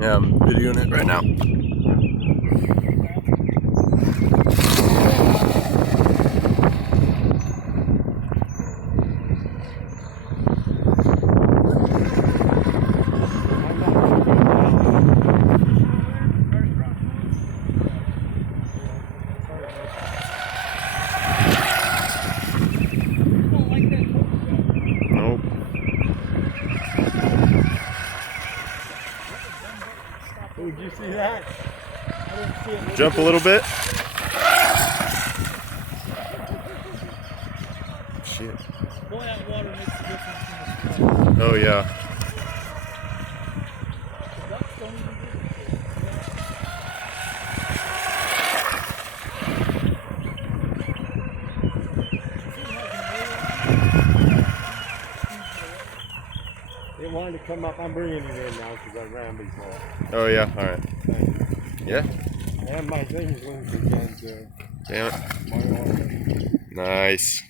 Yeah, I'm videoing it right now. Nope. Oh, did you see that? I didn't see it. Jump a little bit. Shit. Going out water makes a difference in the smell. Oh yeah. The ducks don't even do it. They wanted to come up. I'm bringing it in now because I ran before. Oh yeah. All right. Yeah. And my thing's linked again too. Damn it. My order. Nice.